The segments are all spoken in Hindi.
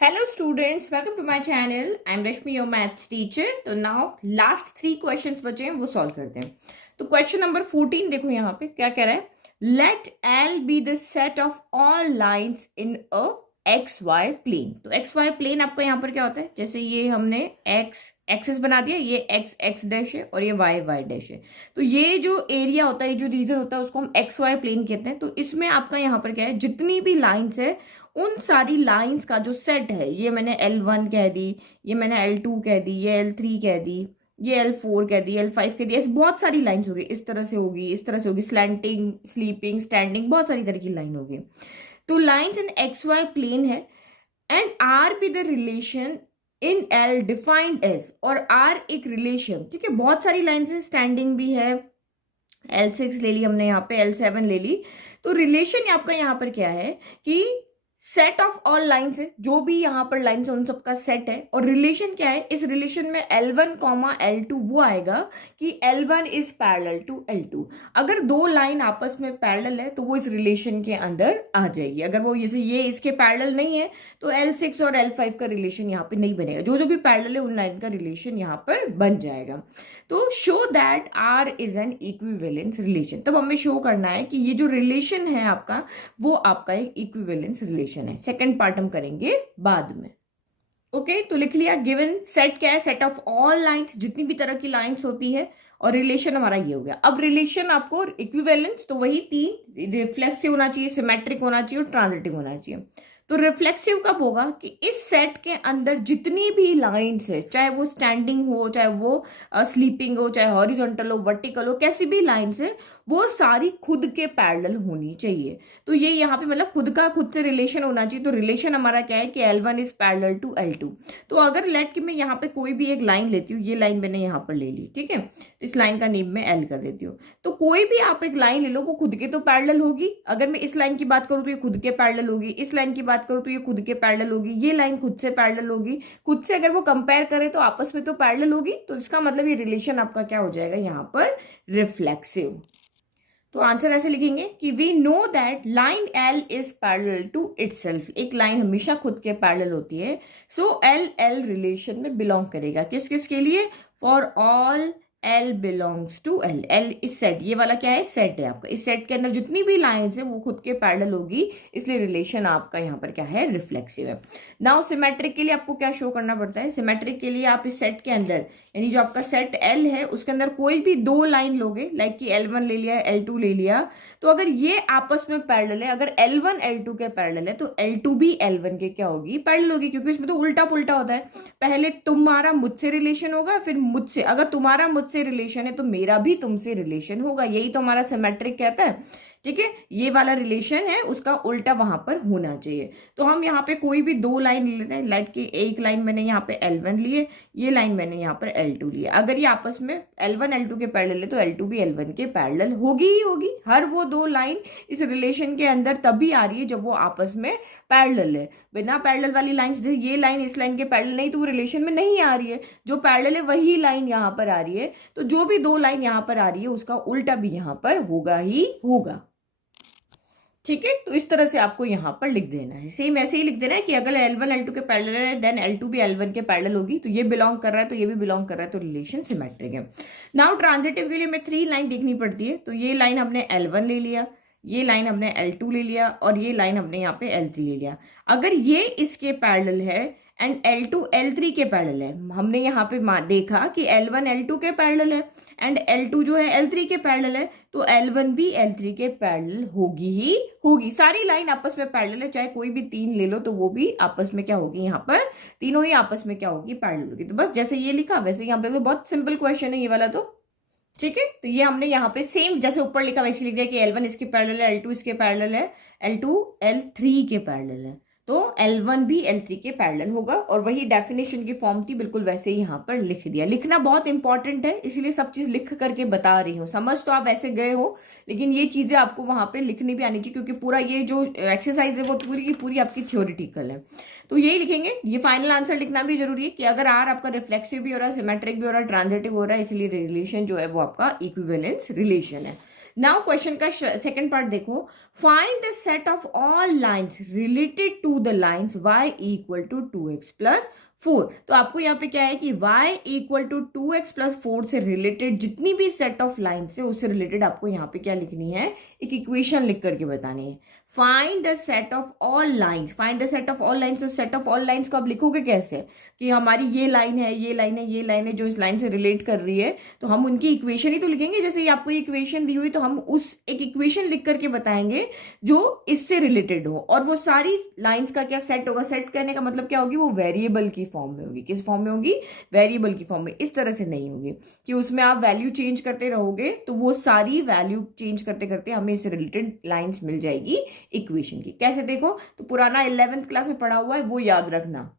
Hello students, welcome to my channel. I'm Rashmi, your maths teacher. तो now last 3 questions बचे हैं वो सॉल्व करते हैं. तो क्वेश्चन नंबर 14 देखो यहाँ पे क्या कह रहा है. Let L be the set of all lines in a XY plane. तो XY plane आपका यहाँ पर क्या होता है, जैसे ये हमने X एक्सेस बना दिया, ये X X डैश है और ये Y Y डैश है. तो ये जो एरिया होता है, ये जो रीजन होता है उसको हम XY प्लेन कहते हैं. तो इसमें आपका यहाँ पर क्या है, जितनी भी लाइंस है उन सारी लाइंस का जो सेट है, ये मैंने L1 कह दी, ये मैंने L2 कह दी, ये L3 कह दी, ये L4 कह दी, L5 कह दी. ऐसे बहुत सारी लाइंस होगी, इस तरह से होगी, इस तरह से होगी, स्लैंटिंग, स्लीपिंग, स्टैंडिंग, बहुत सारी तरह की लाइन होगी. तो लाइंस इन XY प्लेन है and R be the relation in L defined as, और R एक रिलेशन. ठीक है, बहुत सारी लाइंस है, स्टैंडिंग भी है, L6 ले ली हमने, यहाँ पे L7 ले ली. तो रिलेशन आपका यहाँ पर क्या है कि सेट ऑफ ऑल लाइन्स है, जो भी यहाँ पर लाइन्स उन सबका सेट है. और रिलेशन क्या है, इस रिलेशन में L1 कॉमा L2 वो आएगा कि L1 is parallel to L2. अगर दो लाइन आपस में पैरेलल है तो वो इस रिलेशन के अंदर आ जाएगी. अगर वो जैसे ये इसके पैरेलल नहीं है तो L6 और L5 का रिलेशन यहाँ पे नहीं बनेगा. जो जो भी पैरेलल है उन लाइन का रिलेशन यहाँ पर बन जाएगा. तो show that R is an equivalence relation. तब हमें शो करना है कि ये जो रिलेशन है आपका, वो आपका एक इक्विवेलेंस रिलेशन है. सेकंड पार्ट हम करेंगे बाद में. ओके, तो लिख लिया. गिवन सेट क्या है, सेट ऑफ ऑल लाइंस, जितनी भी तरह की लाइंस होती है, और रिलेशन हमारा ये हो गया. अब रिलेशन आपको इक्विवेलेंस, तो वही 3, रिफ्लेक्सिव होना चाहिए, सिमेट्रिक होना चाहिए और ट्रांजिटिव होना चाहिए. तो रिफ्लेक्सिव कब होगा कि इस सेट के अंदर जितनी भी लाइंस है, चाहे वो स्टैंडिंग हो, चाहे वो स्लीपिंग हो, चाहे हॉरिजॉन्टल हो, वर्टिकल हो, कैसी भी लाइंस है, वो सारी खुद के पैरेलल होनी चाहिए. तो ये यहाँ पे मतलब खुद का खुद से रिलेशन होना चाहिए. तो रिलेशन हमारा क्या है कि L1 is parallel to L2. तो अगर लेट कि मैं यहाँ पे कोई भी एक लाइन लेती हूँ, ये लाइन मैंने यहाँ पर ले ली, ठीक है, तो इस लाइन का नेम मैं L कर देती हूँ. तो कोई भी आप एक लाइन ले लो, वो खुद के तो पैरेलल होगी. अगर मैं इस लाइन की बात करूँ तो ये खुद के पैरेलल होगी, इस लाइन की बात करूँ तो ये खुद के पैरेलल होगी, ये लाइन खुद से पैरेलल होगी. खुद से अगर वो कंपेयर करे तो आपस में तो पैरेलल होगी. तो इसका मतलब ये रिलेशन आपका क्या हो जाएगा यहाँ पर, रिफ्लेक्सिव. तो आंसर ऐसे लिखेंगे कि we know that line L is parallel to itself. एक लाइन हमेशा खुद के पैरेलल होती है. सो L L रिलेशन में बिलोंग करेगा. किस किस के लिए, for all L belongs to L. L इस सेट, ये वाला क्या है, सेट है आपका. इस सेट के अंदर जितनी भी लाइंस है वो खुद के पैरेलल होगी, इसलिए रिलेशन आपका यहाँ पर क्या है, रिफ्लेक्सिव है. नाउ सिमेट्रिक के लिए आपको क्या शो करना पड़ता है. सिमेट्रिक के लिए आप इस सेट के अंदर, यानी जो आपका सेट L है उसके अंदर कोई भी दो लाइन लोगे, लाइक कि L1 ले लिया, L2 ले लिया, तो अगर ये आपस में पैरेलल है, अगर L1 L2 के पैरेलल है तो L2 भी L1 के क्या होगी, पैरेलल होगी. क्योंकि इसमें तो उल्टा पुल्टा होता है. पहले तुम्हारा मुझसे रिलेशन होगा, फिर मुझसे, अगर तुम्हारा मुझसे रिलेशन है तो मेरा भी तुमसे रिलेशन होगा. यही तो हमारा सिमेट्रिक कहता है. ठीक है, ये वाला रिलेशन है, उसका उल्टा वहां पर होना चाहिए. तो हम यहाँ पे कोई भी दो लाइन ले लेते हैं. लाइक कि एक लाइन मैंने यहाँ पे L1 लिए, ये लाइन मैंने यहाँ पर L2 लिए. अगर ये आपस में L1 L2 के पैरेलल है तो L2 भी L1 के पैरेलल होगी ही होगी. हर वो दो लाइन इस रिलेशन के अंदर तभी आ रही है जब वो आपस में पैरेलल है. बिना पैरेलल वाली लाइन, जैसे ये लाइन इस लाइन के पैरेलल नहीं तो वो रिलेशन में नहीं आ रही है. जो पैरेलल है वही लाइन यहाँ पर आ रही है. तो जो भी दो लाइन यहाँ पर आ रही है उसका उल्टा भी यहाँ पर होगा ही होगा. ठीक है, तो इस तरह से आपको यहाँ पर लिख देना है. सेम ऐसे ही लिख देना है कि अगर L1 L2 के पैरेलल है देन L2 भी L1 के पैरेलल होगी. तो ये बिलोंग कर रहा है तो ये भी बिलोंग कर रहा है, तो रिलेशन सिमेट्रिक है. नाउ ट्रांजिटिव के लिए मैं 3 लाइन देखनी पड़ती है. तो ये लाइन हमने L1 ले लिया, ये लाइन हमने L2 ले लिया और ये लाइन हमने यहाँ पे L3 ले लिया. अगर ये इसके पैरेलल है एंड L2 L3 के पैरेलल है, हमने यहाँ पे देखा कि L1 L2 के पैरेलल है एंड L2 जो है L3 के पैरेलल है, तो L1 भी L3 के पैरेलल होगी ही होगी. सारी लाइन आपस में पैरेलल है, चाहे कोई भी 3 ले लो तो वो भी आपस में क्या होगी, यहाँ पर तीनों ही आपस में क्या होगी, पैरेलल होगी. तो बस जैसे ये लिखा वैसे यहाँ पे भी बहुत सिंपल क्वेश्चन है ये वाला. तो ठीक है, तो ये हमने यहाँ पे सेम जैसे ऊपर लिखा वैसे लिख दिया कि L1 इसके पैरेलल है, L2 इसके पैरेलल है, L2 L3 के पैरेलल है, तो L1 भी L3 के पैरेलल होगा. और वही डेफिनेशन की फॉर्म थी, बिल्कुल वैसे ही यहाँ पर लिख दिया. लिखना बहुत इंपॉर्टेंट है, इसलिए सब चीज लिख करके बता रही हूँ. समझ तो आप वैसे गए हो, लेकिन ये चीजें आपको वहां पे लिखनी भी आनी चाहिए, क्योंकि पूरा ये जो एक्सरसाइज है वो पूरी की पूरी आपकी थ्योरेटिकल है. तो यही लिखेंगे. ये फाइनल आंसर लिखना भी जरूरी है कि अगर R आपका रिफ्लेक्सिव भी हो रहा है, सिमेट्रिक भी हो रहा है, ट्रांजिटिव हो रहा है, इसलिए रिलेशन जो है वो आपका इक्विवेलेंस रिलेशन है. नाउ क्वेश्चन का सेकंड पार्ट देखो, find the set of all lines related to the lines y equal to 2x plus 4। तो आपको यहाँ पे क्या है कि y equal to 2x plus 4 से रिलेटेड जितनी भी सेट ऑफ लाइंस है उससे रिलेटेड आपको यहाँ पे क्या लिखनी है, एक इक्वेशन लिख करके बतानी है। Find the set of all lines, find the set of all lines, तो सेट ऑफ ऑल लाइंस को आप लिखोगे कैसे कि हमारी ये लाइन है, ये लाइन है, ये लाइन है जो इस लाइन से रिलेट कर रही है, तो हम उनकी इक्वेशन ही तो लिखेंगे। जैसे ही आपको इक्वेशन दी हुई तो हम उस एक इक्वेशन लिख करके बताएंगे जो इससे रिलेटेड हो, और वो सारी लाइंस का क्या सेट होगा। सेट करने का मतलब क्या होगी, वो वेरिएबल की फॉर्म में होगी। किस फॉर्म में होगी, वेरिएबल की फॉर्म में। इस तरह से नहीं होगी कि उसमें आप वैल्यू चेंज करते रहोगे, तो वो सारी वैल्यू चेंज करते करते हमें इससे रिलेटेड लाइंस मिल जाएगी इक्वेशन की। कैसे देखो, तो पुराना 11th क्लास में पढ़ा हुआ है वो याद रखना,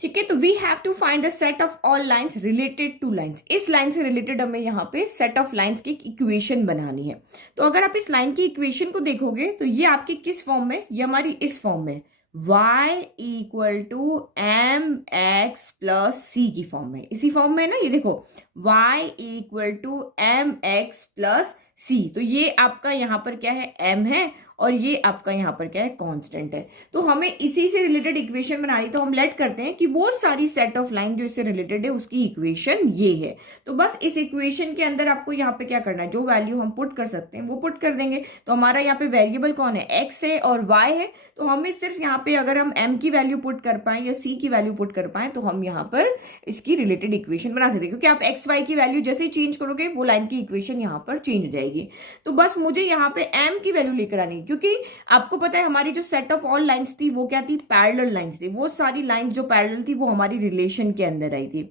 ठीक है। तो we have to find the set of all lines related to lines. इस लाइन से रिलेटेड हमें यहाँ पे सेट ऑफ लाइंस की इक्वेशन बनानी है। तो अगर आप इस लाइन की इक्वेशन को देखोगे तो ये आपकी किस फॉर्म में, ये हमारी इस फॉर्म में y equal to M X plus C की फॉर्म में, इसी फॉर्म में है ना। ये देखो y equal to M X plus C, तो ये आपका यहाँ पर क्या है, m है, और ये आपका यहाँ पर क्या है, कांस्टेंट है। तो हमें इसी से रिलेटेड इक्वेशन बनानी, तो हम लेट करते हैं कि वो सारी सेट ऑफ लाइन जो इससे रिलेटेड है उसकी इक्वेशन ये है। तो बस इस इक्वेशन के अंदर आपको यहाँ पे क्या करना है, जो वैल्यू हम पुट कर सकते हैं वो पुट कर देंगे। तो हमारा यहाँ पे वेरिएबल कौन है, x है और y है। तो हमें सिर्फ यहाँ पे अगर हम m की वैल्यू पुट कर पाए या c की वैल्यू पुट कर पाए तो हम यहाँ पर इसकी रिलेटेड इक्वेशन बना सकते हैं, क्योंकि आप x y की वैल्यू जैसे ही चेंज करोगे वो लाइन की इक्वेशन यहाँ पर चेंज हो जाएगी। तो बस मुझे यहाँ पे m की वैल्यू लेकर आनी, क्योंकि आपको पता है हमारी जो सेट ऑफ ऑल लाइंस थी वो क्या थी, पैरेलल लाइंस थी। वो सारी लाइंस जो पैरेलल थी वो हमारी रिलेशन के अंदर आई थी।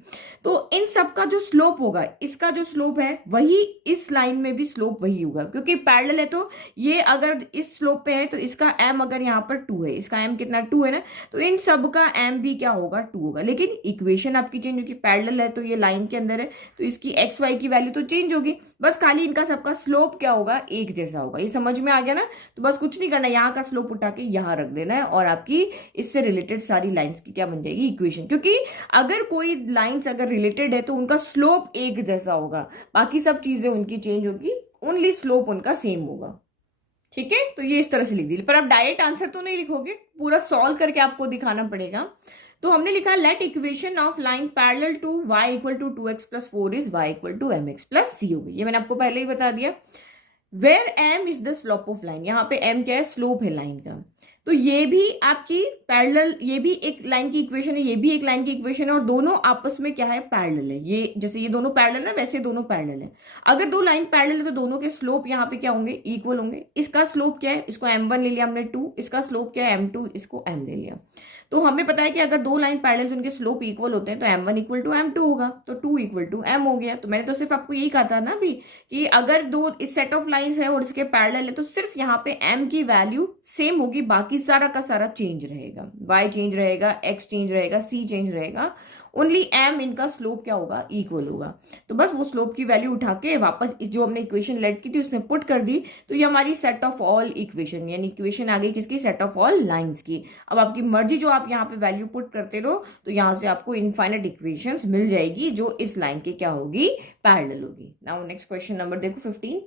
तो इन सब का जो स्लोप होगा, इसका जो स्लोप है वही इस लाइन में भी स्लोप वही होगा, क्योंकि पैरेलल है। तो ये अगर इस स्लोप पे है तो इसका m अगर यहाँ पर 2 है, इसका m कितना 2 है ना, तो इन सब का m भी क्या होगा, 2 होगा। लेकिन इक्वेशन आपकी चेंज होगी, पैरेलल है तो ये लाइन के अंदर है तो इसकी एक्स वाई की वैल्यू तो चेंज होगी, बस खाली इनका सबका स्लोप क्या होगा, एक जैसा होगा। ये समझ में आ गया ना। तो बस कुछ नहीं करना, यहाँ का स्लोप उठा के यहाँ रख देना है और आपकी इससे रिलेटेड सारी लाइंस की क्या बन जाएगी, इक्वेशन। क्योंकि अगर कोई लाइंस अगर रिलेटेड है तो उनका स्लोप एक जैसा होगा, बाकी सब चीजें उनकी चेंज होगी, ओनली स्लोप उनका सेम होगा, ठीक है। तो ये इस तरह से लिख दीजिए, पर आप डायरेक्ट आंसर तो नहीं लिखोगे, पूरा सॉल्व करके आपको दिखाना पड़ेगा। तो हमने लिखा let equation of line parallel to y equal to 2x plus 4 is y equal to mx plus c हो गई। ये मैंने आपको पहले ही बता दिया। Where m is the slope of line, यहाँ पे m क्या है, स्लोप है लाइन का। तो ये भी आपकी पैरेलल, ये भी एक लाइन की इक्वेशन है, ये भी एक लाइन की इक्वेशन है, और दोनों आपस में क्या है, पैरेलल है। ये जैसे ये दोनों पैरेलल है वैसे दोनों पैरेलल है। अगर दो लाइन पैरेलल है तो दोनों के स्लोप यहाँ पे क्या होंगे, इक्वल होंगे। इसका स्लोप क्या है, इसको m1 ले लिया हमने 2, इसका स्लोप क्या है m2, इसको m ले लिया। तो हमें पता है कि अगर दो लाइन पैरेलल तो उनके स्लोप इक्वल होते हैं, तो m1 इक्वल टू m2 होगा, तो 2 इक्वल टू m हो गया। तो मैंने तो सिर्फ आपको यही कहा था ना अभी कि अगर दो इस सेट ऑफ लाइंस है और इसके पैरेलल है तो सिर्फ यहाँ पे m की वैल्यू सेम होगी, बाकी सारा का सारा चेंज रहेगा, y चेंज रहेगा, x चेंज रहेगा, c चेंज रहेगा, ओनली m इनका स्लोप क्या होगा, इक्वल होगा। तो बस वो स्लोप की वैल्यू उठा के वापस जो हमने इक्वेशन लेट की थी उसमें पुट कर दी, तो ये हमारी सेट ऑफ ऑल इक्वेशन, यानी इक्वेशन आ गई किसकी, सेट ऑफ ऑल लाइंस की। अब आपकी मर्जी, जो आप यहाँ पे वैल्यू पुट करते रहो तो यहाँ से आपको इनफाइनाइट इक्वेशंस मिल जाएगी जो इस लाइन के क्या होगी, पैरेलल होगी। नाउ नेक्स्ट क्वेश्चन नंबर देखो 15।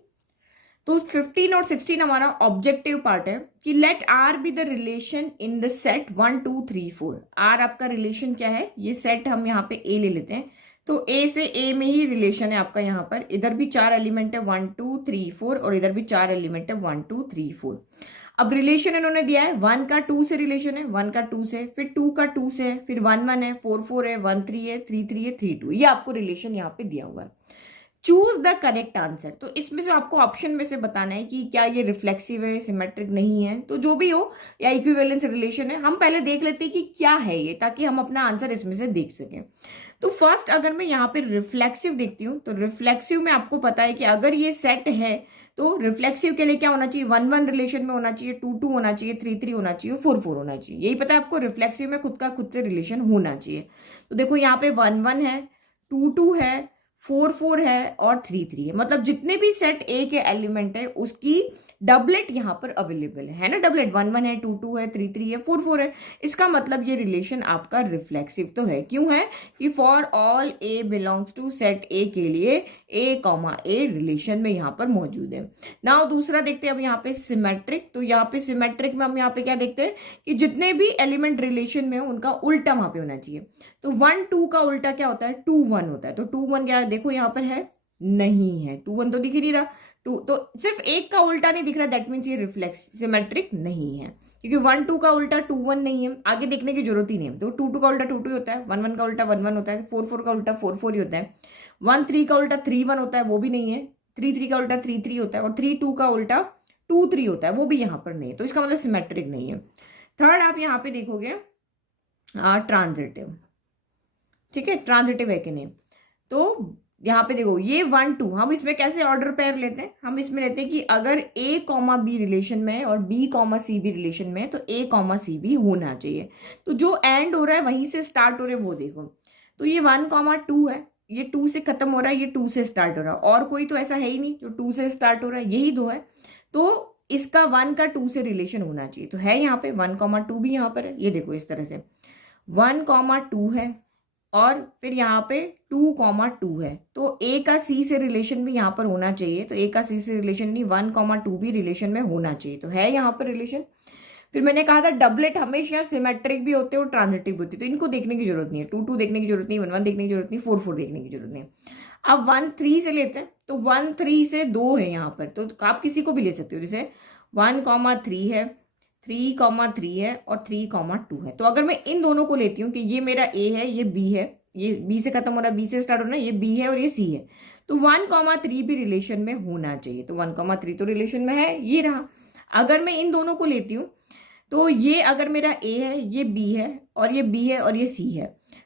तो 15 और 16 हमारा ऑब्जेक्टिव पार्ट है कि let R be the relation in the set 1 2 3 4। R आपका रिलेशन क्या है, ये सेट हम यहाँ पे ए ले लेते हैं, तो ए से ए में ही रिलेशन है आपका। यहाँ पर इधर भी 4 एलिमेंट है 1 2 3 4 और इधर भी 4 एलिमेंट है 1 2 3 4। अब रिलेशन इन्होंने दिया है 1 का 2 से रिलेशन है, 1 का 2 से, फिर 2 का 2 से, फिर 1 1 है, 4 4 है, 1 3 है, 3 3 है, 3 2। ये आपको रिलेशन यहाँ पे दिया हुआ है। चूज द करेक्ट आंसर, तो इसमें से आपको ऑप्शन में से बताना है कि क्या ये रिफ्लेक्सिव है, सिमेट्रिक नहीं है, तो जो भी हो, या इक्विवेलेंस रिलेशन है। हम पहले देख लेते हैं कि क्या है ये, ताकि हम अपना आंसर इसमें से देख सकें। तो फर्स्ट अगर मैं यहाँ पे रिफ्लेक्सिव देखती हूँ तो रिफ्लेक्सिव में आपको पता है कि अगर ये सेट है तो रिफ्लेक्सिव के लिए क्या होना चाहिए, 1 1 रिलेशन में होना चाहिए, 2 2 होना चाहिए, 3 3 होना चाहिए, 4 4 होना चाहिए। यही पता है आपको, रिफ्लेक्सिव में खुद का खुद से रिलेशन होना चाहिए। तो देखो यहाँ पे 1 1 है, 2 2 है, 4 4 है और 3 3 है, मतलब जितने भी सेट ए के एलिमेंट है उसकी डबलेट यहाँ पर अवेलेबल है ना, डबलेट 1 1 है, 2 2 है, 3 3 है, 4 4 है। इसका मतलब ये रिलेशन आपका रिफ्लेक्सिव तो है। क्यों है कि for all A belongs to set A के लिए ए कॉमा ए रिलेशन में यहाँ पर मौजूद है। नाउ दूसरा देखते हैं अब यहाँ पे सिमेट्रिक। तो यहाँ पे सिमेट्रिक में हम यहाँ पे क्या देखते हैं कि जितने भी एलिमेंट रिलेशन में हो उनका उल्टा वहां पे होना चाहिए। तो 1 2 का उल्टा क्या होता है, 2 1 होता है। तो 2 1 क्या देखो यहाँ पर है, नहीं है, 2 1 तो दिख ही नहीं रहा। टू तो सिर्फ एक का उल्टा नहीं दिख रहा, दैट मीन्स ये रिफ्लेक्स सिमेट्रिक नहीं है, क्योंकि 1 2 का उल्टा 2 1 नहीं है, आगे देखने की जरूरत ही नहीं है। तो 2 2 का उल्टा 2 2 होता है, 1 1 का उल्टा 1 1 होता है, 4 4 का उल्टा 4 4 ही होता है, 1 3 का उल्टा 3 1 होता है, वो भी नहीं है, 3 3 का उल्टा 3 3 होता है, और 3 2 का उल्टा 2 3 होता है, वो भी यहाँ पर नहीं है। तो इसका मतलब सिमेट्रिक नहीं है। थर्ड आप यहाँ पे देखोगे ट्रांजिटिव, ठीक है, ट्रांजिटिव है कि नहीं। तो यहाँ पे देखो ये 1 2 हम इसमें कैसे ऑर्डर पेयर लेते हैं, हम इसमें लेते हैं कि अगर ए कॉमा बी रिलेशन में है और बी कॉमा सी भी रिलेशन में है तो ए कॉमा सी भी होना चाहिए। तो जो एंड हो रहा है वहीं से स्टार्ट हो रहा है वो देखो। तो ये 1 कॉमा 2 है, ये 2 से खत्म हो रहा है, ये 2 से स्टार्ट हो रहा है, और कोई तो ऐसा है ही नहीं जो 2 से स्टार्ट हो रहा है, यही दो है। तो इसका 1 का 2 से रिलेशन होना चाहिए। तो है यहाँ पे 1 कॉमा 2 भी यहाँ पर है, ये देखो इस तरह से 1 कॉमा 2 है और फिर यहाँ पे 2 कॉमा 2 है। तो ए का सी से रिलेशन भी यहाँ पर होना चाहिए। तो ए का सी से रिलेशन नहीं, 1 कॉमा 2 भी रिलेशन में होना चाहिए। तो है यहाँ पर रिलेशन। फिर मैंने कहा था डबलेट हमेशा सिमेट्रिक भी होते हैं और ट्रांजिटिव भी होती है, तो इनको देखने की जरूरत नहीं है, 2 2 देखने की जरूरत नहीं, 1 1 देखने की जरूरत नहीं, 4 4 देखने की जरूरत नहीं। अब 1 3 से लेते हैं। तो 1 3 से 2 है यहाँ पर, तो आप किसी को भी ले सकते हो, जैसे 1 कॉमा 3 है, 3 कॉमा 3 है और 3 कॉमा 2 है। तो अगर मैं इन दोनों को लेती हूँ कि ये मेरा ए है, ये बी है, ये बी से खत्म हो रहा है, बी से स्टार्ट हो रहा है, ये बी है और ये सी है, तो 1 कॉमा 3 भी रिलेशन में होना चाहिए। तो 1 कॉमा 3 तो रिलेशन में है, ये रहा। अगर मैं इन दोनों को लेती हूँ तो ये अगर मेरा ए है, ये बी है और ये बी है और ये सी है,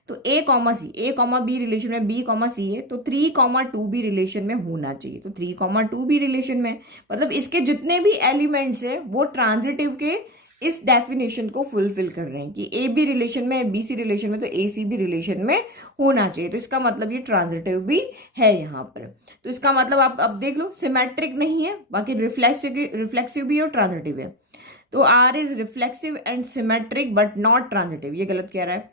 तो ए कॉमा सी, ए कॉमा बी रिलेशन में, बी कॉमा सी है, तो 3 कॉमा 2 भी रिलेशन में होना चाहिए। तो 3 कॉमा 2 भी रिलेशन में, मतलब इसके जितने भी एलिमेंट्स है वो ट्रांजिटिव के इस डेफिनेशन को फुलफिल कर रहे हैं कि ए बी रिलेशन में, बी सी रिलेशन में, तो ए सी भी रिलेशन में होना चाहिए। तो इसका मतलब ये ट्रांजिटिव भी है यहाँ पर। तो इसका मतलब आप अब देख लो, सिमेट्रिक नहीं है, बाकी रिफ्लेक्सिव भी है और ट्रांजिटिव है। तो R is reflexive and symmetric but not transitive, ये गलत कह रहा है।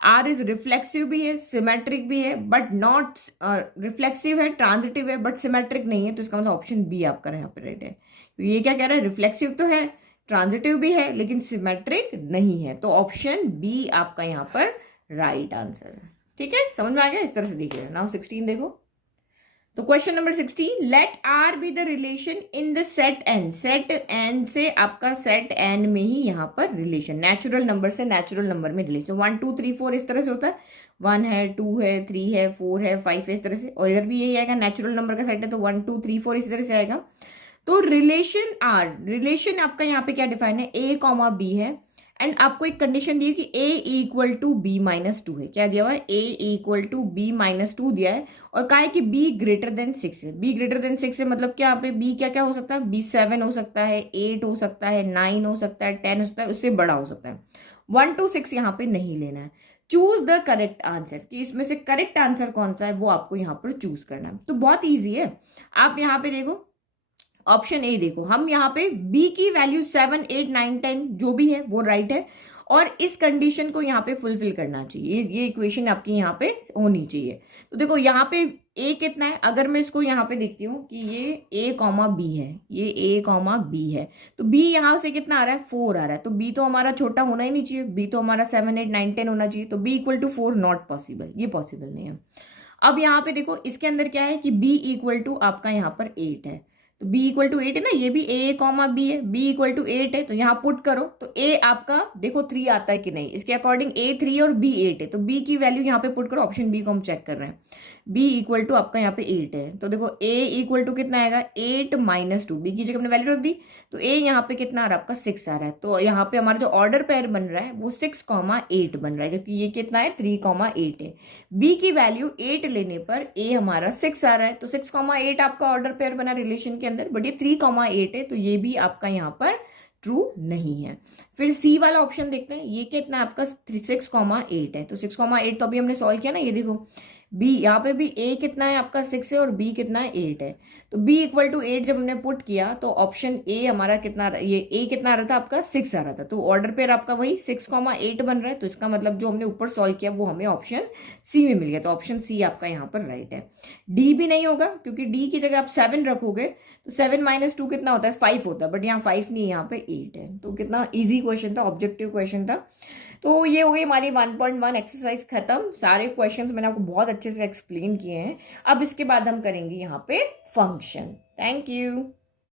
आर इज रिफ्लेक्सिव भी है, सिमेट्रिक भी है, बट नॉट रिफ्लेक्सिव है, ट्रांजिटिव है बट सिमेट्रिक नहीं है। तो इसका मतलब ऑप्शन बी आपका यहाँ पे राइट है। तो ये क्या कह रहा है, रिफ्लेक्सिव तो है, ट्रांजिटिव भी है, लेकिन सिमेट्रिक नहीं है। तो ऑप्शन बी आपका यहाँ पर राइट आंसर है। ठीक है, समझ में आ गया, इस तरह से देखिए। नाउ 16 देखो। तो question number 16, let R be the relation in the set N. Set N से आपका सेट एन में ही यहाँ पर रिलेशन, नेचुरल नंबर से नेचुरल नंबर में रिलेशन। 1 2 3 4 इस तरह से होता है, 1 है, 2 है, 3 है, 4 है, 5 है, इस तरह से। और इधर भी यही आएगा, नेचुरल नंबर का सेट है तो 1 2 3 4 इसी तरह से आएगा। तो रिलेशन आर, रिलेशन आपका यहाँ पे क्या डिफाइन है, ए कॉमा बी है, एंड आपको एक कंडीशन दी है कि ए इक्वल टू बी माइनस 2 है। क्या दिया हुआ है, ए इक्वल टू बी माइनस 2 दिया है, और कहा है कि बी ग्रेटर देन 6 है। बी ग्रेटर देन 6 है मतलब क्या, यहाँ पे बी क्या क्या हो सकता है, बी 7 हो सकता है, 8 हो सकता है, 9 हो सकता है, 10 हो सकता है, उससे बड़ा हो सकता है। 1 to 6 यहाँ पे नहीं लेना है। चूज द करेक्ट आंसर, कि इसमें से करेक्ट आंसर कौन सा है वो आपको यहाँ पर चूज करना है। तो बहुत ईजी है, आप यहाँ पे देखो ऑप्शन ए देखो, हम यहाँ पे बी की वैल्यू 7 8 9 10 जो भी है वो राइट है, और इस कंडीशन को यहाँ पे फुलफिल करना चाहिए, ये इक्वेशन आपकी यहाँ पे होनी चाहिए। तो देखो यहाँ पे ए कितना है, अगर मैं इसको यहाँ पे देखती हूँ कि ये ए कॉमा बी है, ये ए कॉमा बी है, तो बी यहाँ से कितना आ रहा है, 4 आ रहा है। तो बी तो हमारा छोटा होना ही नहीं चाहिए, बी तो हमारा 7 8 9 10 होना चाहिए। तो B equal to 4 not possible, ये पॉसिबल नहीं है। अब यहाँ पे देखो इसके अंदर क्या है कि बी इक्वल टू आपका यहाँ पर 8 है, तो b इक्वल टू 8 है ना, ये भी a कॉमा b है, b इक्वल टू 8 है, तो यहाँ पुट करो तो a आपका देखो 3 आता है कि नहीं, इसके अकॉर्डिंग a 3 और b 8 है, तो b की वैल्यू यहाँ पे पुट करो, ऑप्शन b को हम चेक कर रहे हैं। b इक्वल टू आपका यहाँ पे 8 है, तो देखो a इक्वल टू कितना आएगा, 8 माइनस 2, b की जगह हमने वैल्यू रख दी, तो a यहाँ पे कितना आ रहा है आपका 6 आ रहा है। तो यहाँ पे हमारा जो ऑर्डर पेयर बन रहा है वो 6 कॉमा 8 बन रहा है, जबकि ये कितना है 3 कॉमा 8 है। b की वैल्यू 8 लेने पर a हमारा 6 आ रहा है, तो 6 कॉमा 8 आपका ऑर्डर पेयर बना रिलेशन के अंदर, बट ये 3 कॉमा 8 है, तो ये भी आपका यहाँ पर ट्रू नहीं है। फिर सी वाला ऑप्शन देखते हैं, ये कितना आपका 6 कॉमा 8 है, तो 6 कॉमा 8 तो अभी हमने सॉल्व किया ना, ये देखो बी यहाँ पे भी ए कितना है आपका 6 है और बी कितना है 8 है। तो बी इक्वल टू 8 जब हमने पुट किया तो ऑप्शन ए हमारा कितना, ये ए कितना आ रहा था आपका 6 आ रहा था, तो ऑर्डर पेयर आपका वही 6,8 बन रहा है। तो इसका मतलब जो हमने ऊपर सॉल्व किया वो हमें ऑप्शन सी में मिल गया, तो ऑप्शन सी आपका यहाँ पर राइट है। डी भी नहीं होगा क्योंकि डी की जगह आप 7 रखोगे तो 7 - 2 कितना होता है 5 होता है, बट यहाँ 5 नहीं है, यहाँ पे 8 है। तो कितना इजी क्वेश्चन था, ऑब्जेक्टिव क्वेश्चन था। तो ये हो गई हमारी 1.1 एक्सरसाइज खत्म। सारे क्वेश्चंस मैंने आपको बहुत अच्छे से एक्सप्लेन किए हैं। अब इसके बाद हम करेंगे यहाँ पे फंक्शन। Thank you.